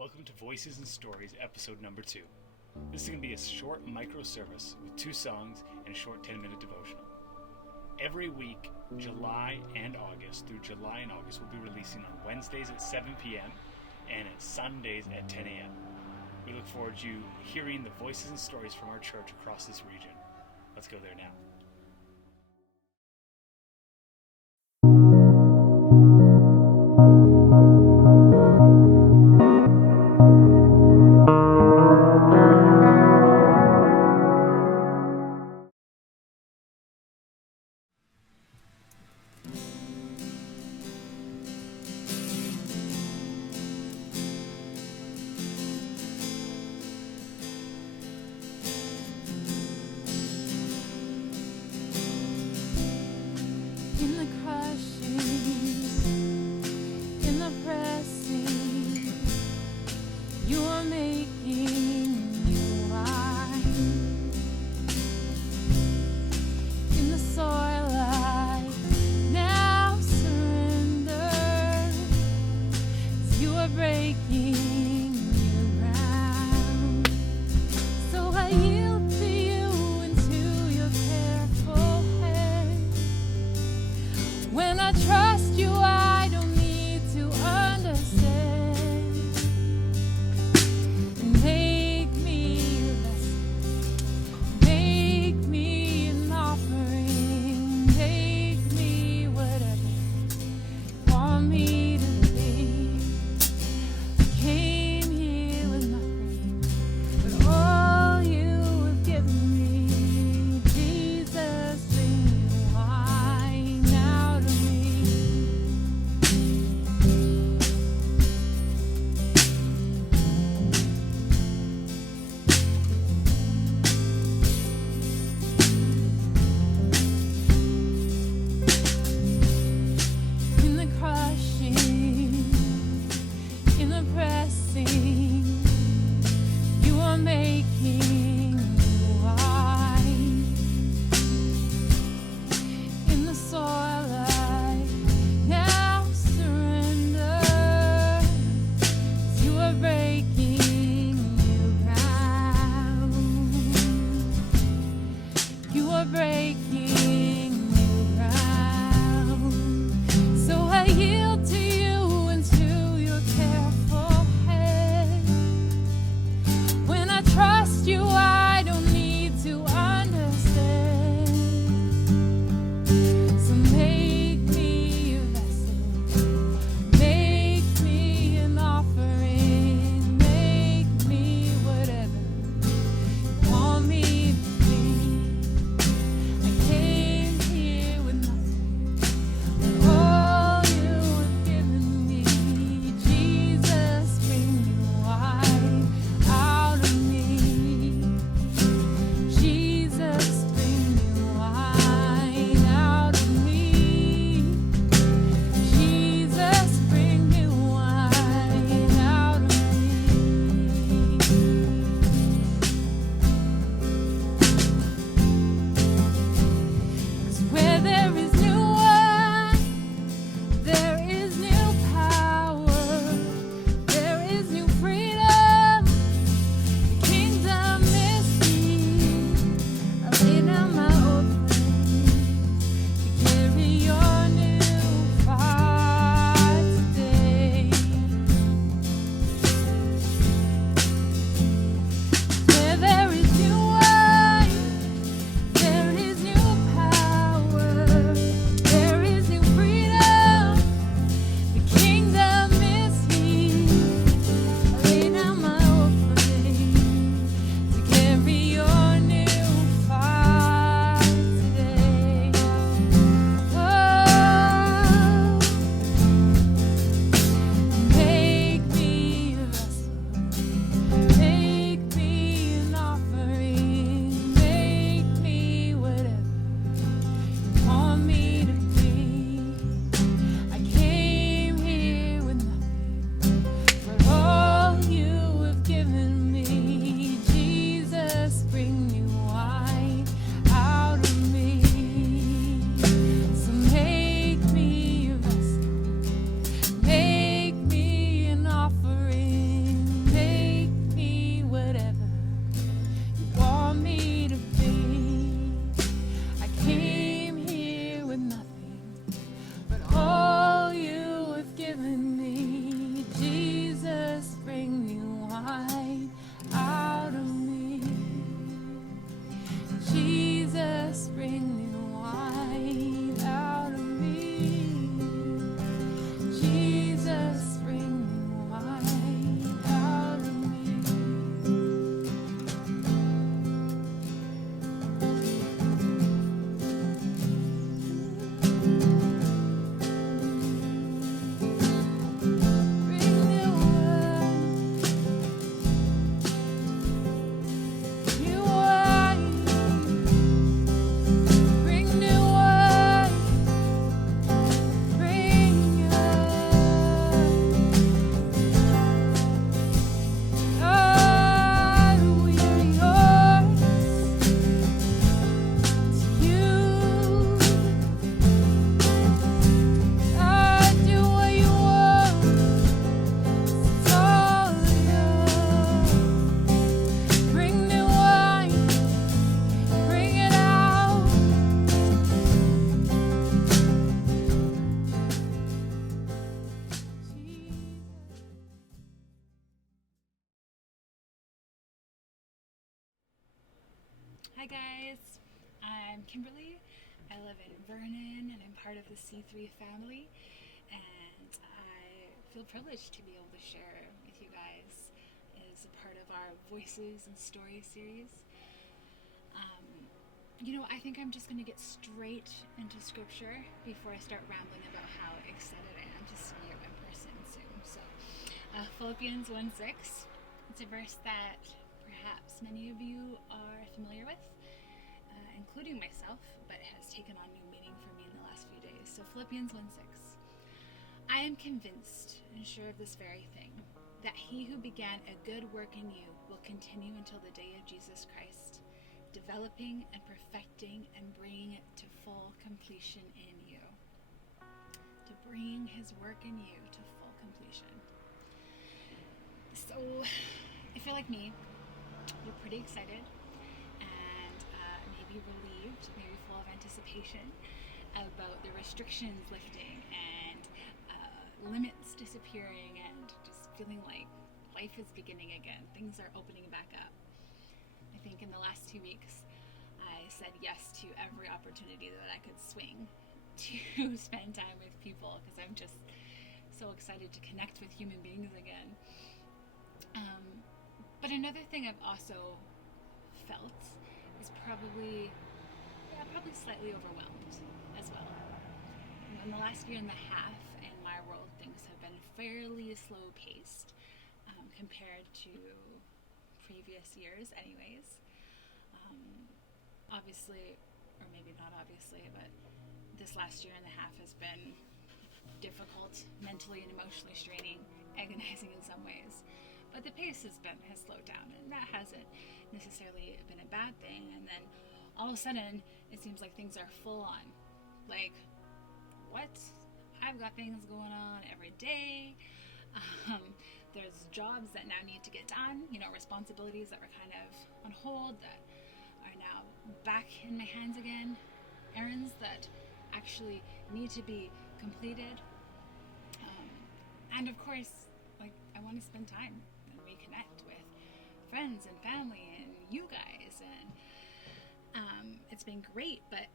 Welcome to Voices and Stories, episode number 2. This is going to be a short micro service with 2 songs and a short 10-minute devotional. Every week, July and August, we'll be releasing on Wednesdays at 7 p.m. and at Sundays at 10 a.m. We look forward to you hearing the voices and stories from our church across this region. Let's go there now. In the crushing, in the pressing, you are making new wine. In the soil I now surrender, as you are breaking new ground. So I yield to you and to your careful hand. When I trust you, I don't need to understand. Make me your vessel. Make me an offering. Make me whatever you want me to be. I came here with nothing, but all you have given me. Jesus, bring your wine out of me. In the crushing, Hi guys, I'm Kimberly. I live in Vernon and I'm part of the C3 family, and I feel privileged to be able to share with you guys as a part of our Voices and Stories series. I think I'm just going to get straight into scripture before I start rambling about how excited I am to see you in person soon. So, Philippians 1:6. It's a verse that perhaps many of you are familiar with, including myself, but it has taken on new meaning for me in the last few days. So Philippians 1:6. I am convinced and sure of this very thing, that he who began a good work in you will continue until the day of Jesus Christ, developing and perfecting and bringing it to full completion in you. To bring his work in you to full completion. So, if you're like me, you're pretty excited and maybe relieved, maybe full of anticipation about the restrictions lifting and limits disappearing and just feeling like life is beginning again. Things are opening back up. I think in the last 2 weeks, I said yes to every opportunity that I could swing to spend time with people because I'm just so excited to connect with human beings again. But another thing I've also felt is probably slightly overwhelmed as well. In the last year and a half in my world, things have been fairly slow paced compared to previous years anyways. Obviously, or maybe not obviously, but this last year and a half has been difficult, mentally and emotionally straining, agonizing in some ways. But the pace has slowed down, and that hasn't necessarily been a bad thing. And then all of a sudden, it seems like things are full on. Like, what? I've got things going on every day. There's jobs that now need to get done, responsibilities that were kind of on hold that are now back in my hands again, errands that actually need to be completed. And of course, I want to spend time and reconnect with friends and family and you guys, and it's been great, but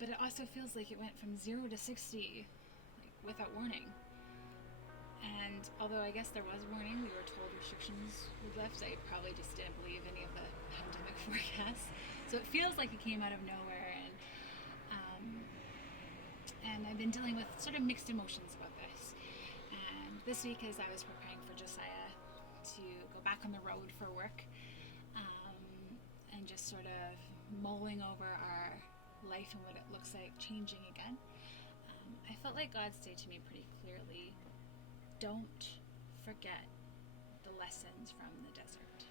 it also feels like it went from 0 to 60 without warning. And although I guess there was warning, we were told restrictions would lift, I probably just didn't believe any of the pandemic forecasts. So it feels like it came out of nowhere, and I've been dealing with sort of mixed emotions about this. And this week, as I was preparing for Josiah to go back on the road for work, and just sort of mulling over our life and what it looks like changing again, I felt like God said to me pretty clearly, don't forget the lessons from the desert.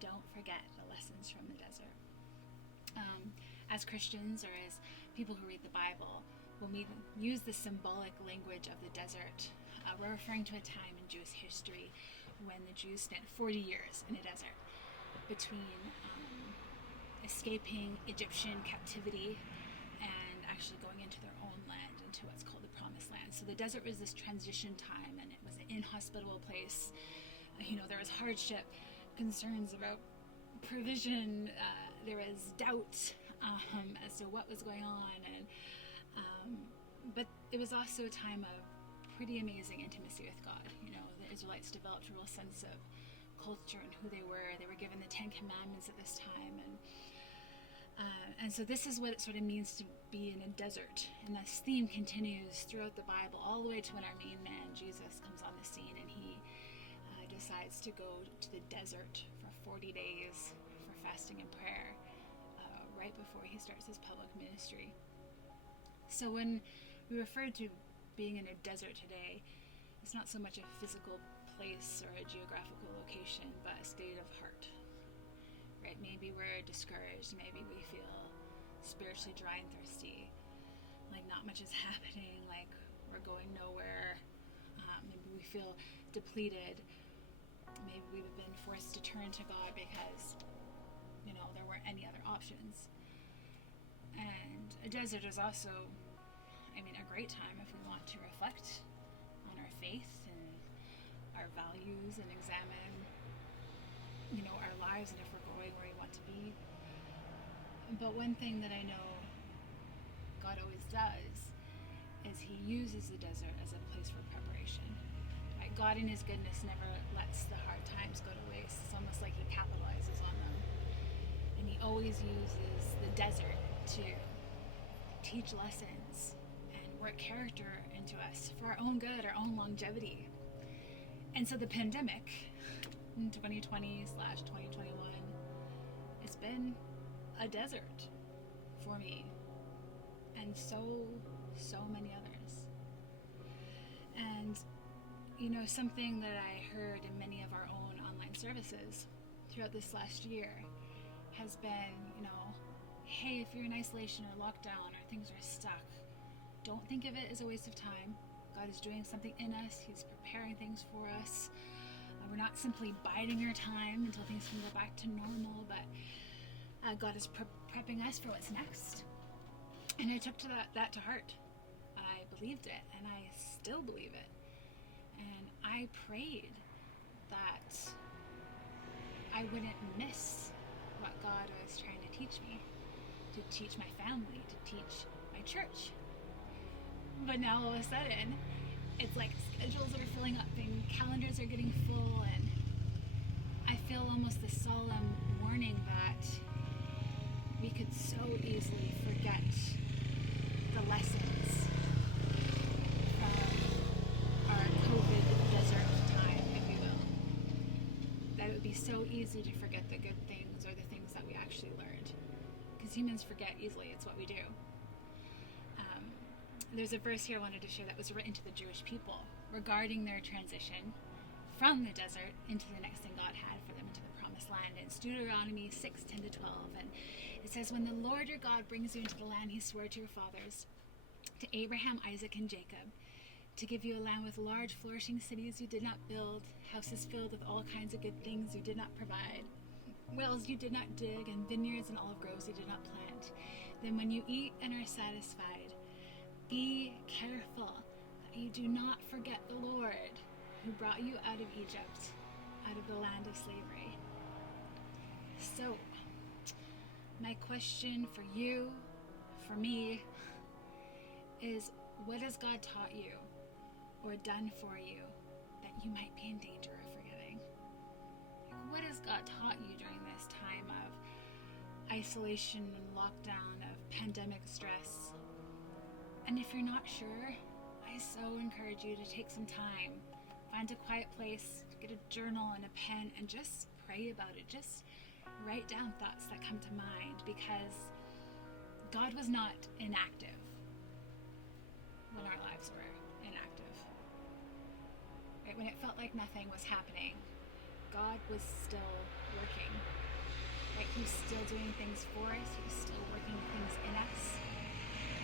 Don't forget the lessons from the desert. As Christians, or as people who read the Bible, when we use the symbolic language of the desert, we're referring to a time in Jewish history when the Jews spent 40 years in a desert between escaping Egyptian captivity and actually going into their own land, into what's called the Promised Land. So the desert was this transition time, and it was an inhospitable place. There was hardship, concerns about provision, there was doubt as to what was going on, and but it was also a time of pretty amazing intimacy with God. The Israelites developed a real sense of culture and who they were. They were given the 10 Commandments at this time, and so this is what it sort of means to be in a desert. And this theme continues throughout the Bible, all the way to when our main man, Jesus, comes on the scene, and he decides to go to the desert for 40 days for fasting and prayer, right before he starts his public ministry. So when we refer to being in a desert today, it's not so much a physical place or a geographical location, but a state of heart. Right? Maybe we're discouraged, maybe we feel spiritually dry and thirsty, like not much is happening, like we're going nowhere. Maybe we feel depleted. Maybe we've been forced to turn to God because, there weren't any other options. And a desert is also, a great time if we want to reflect on our faith and our values and examine, our lives and if we're going where we want to be. But one thing that I know God always does is he uses the desert as a place for preparation. Right? God in his goodness never lets the hard times go to waste. It's almost like he capitalizes on them. And he always uses the desert to teach lessons and work character into us for our own good, our own longevity. And so the pandemic in 2020/2021, it's been a desert for me and so many others. And something that I heard in many of our own online services throughout this last year has been, hey, if you're in isolation or lockdown or things are stuck, don't think of it as a waste of time. God is doing something in us. He's preparing things for us. We're not simply biding our time until things can go back to normal, but God is prepping us for what's next. And I took that to heart. I believed it, and I still believe it. And I prayed that I wouldn't miss what God was trying to teach me, to teach my family, to teach my church. But now all of a sudden, it's like schedules are filling up and calendars are getting full, and I feel almost the solemn warning that we could so easily forget the lessons from our COVID desert time, if you will. That it would be so easy to forget the good things or the things that we actually learned. Because humans forget easily, it's what we do. There's a verse here I wanted to share that was written to the Jewish people regarding their transition from the desert into the next thing God had for them, into the promised land. And it's Deuteronomy 6:10-12. And it says, when the Lord your God brings you into the land he swore to your fathers, to Abraham, Isaac, and Jacob, to give you a land with large flourishing cities you did not build, houses filled with all kinds of good things you did not provide, wells you did not dig, and vineyards and olive groves you did not plant, then when you eat and are satisfied, be careful that you do not forget the Lord who brought you out of Egypt, out of the land of slavery. So, my question for you, for me, is what has God taught you or done for you that you might be in danger of forgetting? What has God taught you during this time of isolation and lockdown, of pandemic stress? And if you're not sure, I so encourage you to take some time, find a quiet place, get a journal and a pen, and just pray about it. Just write down thoughts that come to mind, because God was not inactive when our lives were inactive. Right? When it felt like nothing was happening, God was still working. Right? He's still doing things for us. He's still working things in us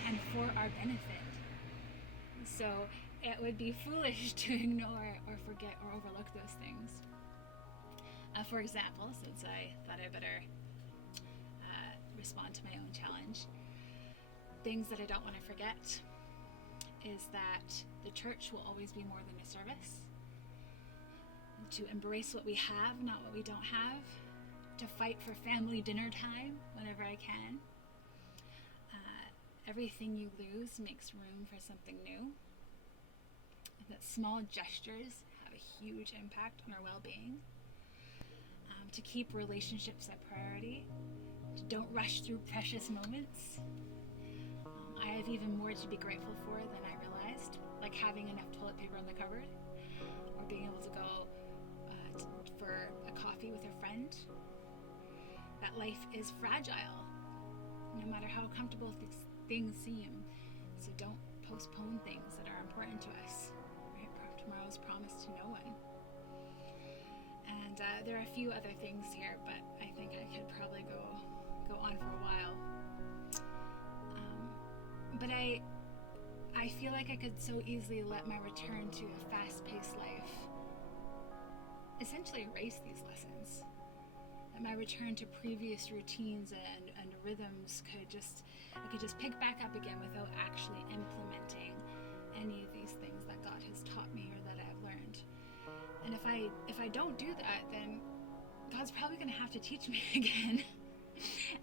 and for our benefit. So it would be foolish to ignore or forget or overlook those things. For example, since I thought I better respond to my own challenge, things that I don't want to forget is that the church will always be more than a service. To embrace what we have, not what we don't have. To fight for family dinner time whenever I can. Everything you lose makes room for something new. That small gestures have a huge impact on our well-being. To keep relationships a priority. To don't rush through precious moments. I have even more to be grateful for than I realized, like having enough toilet paper in the cupboard, or being able to go for a coffee with a friend. That life is fragile, no matter how comfortable things seem. So don't postpone things that are important to us. Right? Tomorrow's promised to no one. And there are a few other things here, but I think I could probably go on for a while. But I feel like I could so easily let my return to a fast-paced life essentially erase these lessons. That my return to previous routines and rhythms I could just pick back up again without actually implementing any of these things that God has taught me or that I've learned. And if I don't do that, then God's probably going to have to teach me again.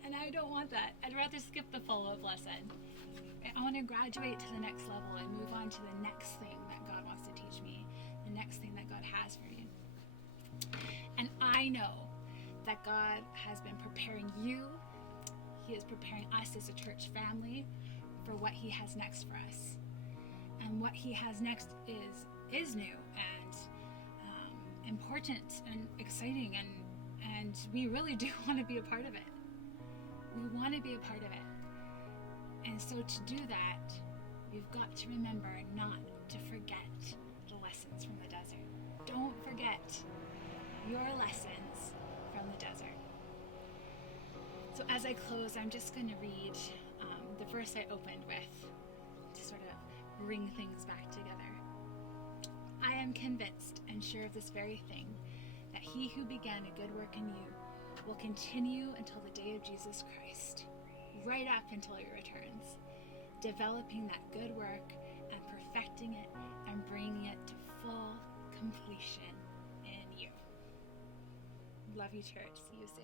And I don't want that. I'd rather skip the follow-up lesson. I want to graduate to the next level and move on to the next thing that God wants to teach me, the next thing that God has for me. And I know that God has been preparing you. He is preparing us as a church family for what He has next for us. And what He has next is new and important and exciting, and we really do want to be a part of it. We want to be a part of it. And so to do that, we've got to remember not to forget the lessons from the desert. Don't forget your lessons from the desert. So as I close, I'm just going to read the verse I opened with to sort of bring things back together. I am convinced and sure of this very thing, that He who began a good work in you will continue until the day of Jesus Christ, right up until He returns, developing that good work and perfecting it and bringing it to full completion in you. Love you, church. See you soon.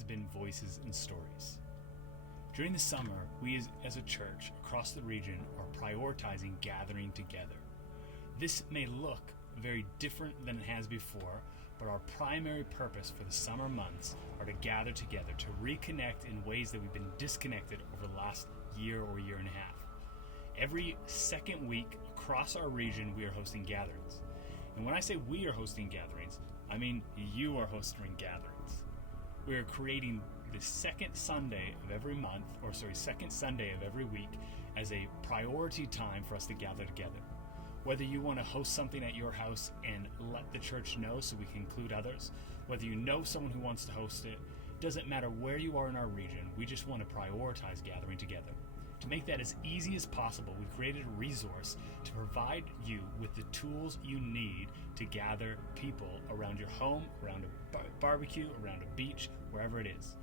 has been Voices and Stories. During the summer, we as a church across the region are prioritizing gathering together. This may look very different than it has before, but our primary purpose for the summer months are to gather together, to reconnect in ways that we've been disconnected over the last year or year and a half. Every second week across our region, we are hosting gatherings. And when I say we are hosting gatherings, I mean you are hosting gatherings. We are creating the second Sunday of every month, second Sunday of every week as a priority time for us to gather together. Whether you want to host something at your house and let the church know so we can include others, whether you know someone who wants to host it, doesn't matter where you are in our region, we just want to prioritize gathering together. To make that as easy as possible, we created a resource to provide you with the tools you need to gather people around your home, around a barbecue, around a beach, wherever it is.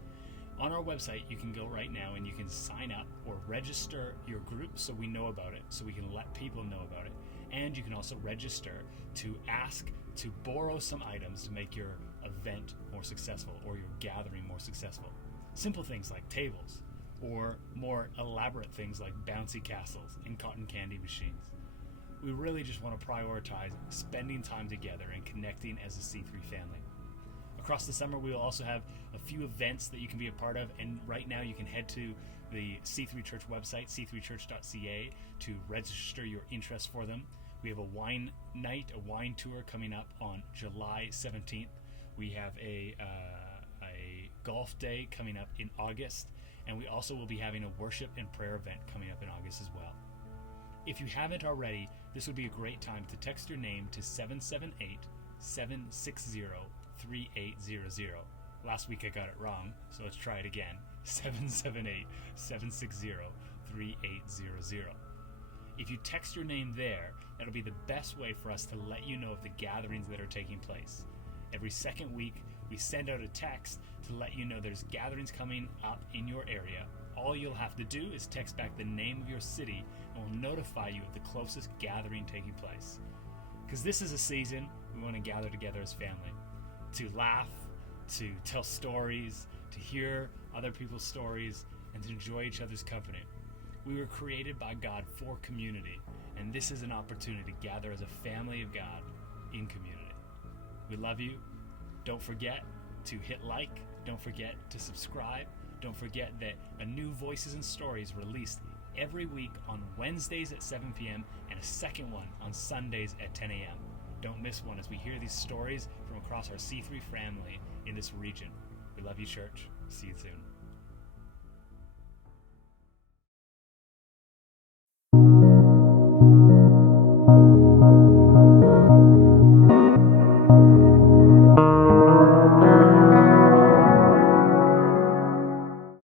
On our website, you can go right now and you can sign up or register your group so we know about it, so we can let people know about it. And you can also register to ask to borrow some items to make your event more successful or your gathering more successful. Simple things like tables, or more elaborate things like bouncy castles and cotton candy machines. We really just want to prioritize spending time together and connecting as a C3 family. Across the summer, we will also have a few events that you can be a part of, and right now you can head to the C3 Church website, c3church.ca, to register your interest for them. We have a wine night, a wine tour coming up on July 17th. We have a golf day coming up in August, and we also will be having a worship and prayer event coming up in August as well. If you haven't already, this would be a great time to text your name to 778-760-3800. Last week I got it wrong, so let's try it again. 778-760-3800. If you text your name there, that'll be the best way for us to let you know of the gatherings that are taking place. Every second week, we send out a text to let you know there's gatherings coming up in your area. All you'll have to do is text back the name of your city, and we'll notify you of the closest gathering taking place. Because this is a season we want to gather together as family, to laugh, to tell stories, to hear other people's stories, and to enjoy each other's company. We were created by God for community, and this is an opportunity to gather as a family of God in community. We love you. Don't forget to hit like. Don't forget to subscribe. Don't forget that a new Voices and Stories released every week on Wednesdays at 7 p.m. and a second one on Sundays at 10 a.m. Don't miss one as we hear these stories from across our C3 family in this region. We love you, church. See you soon.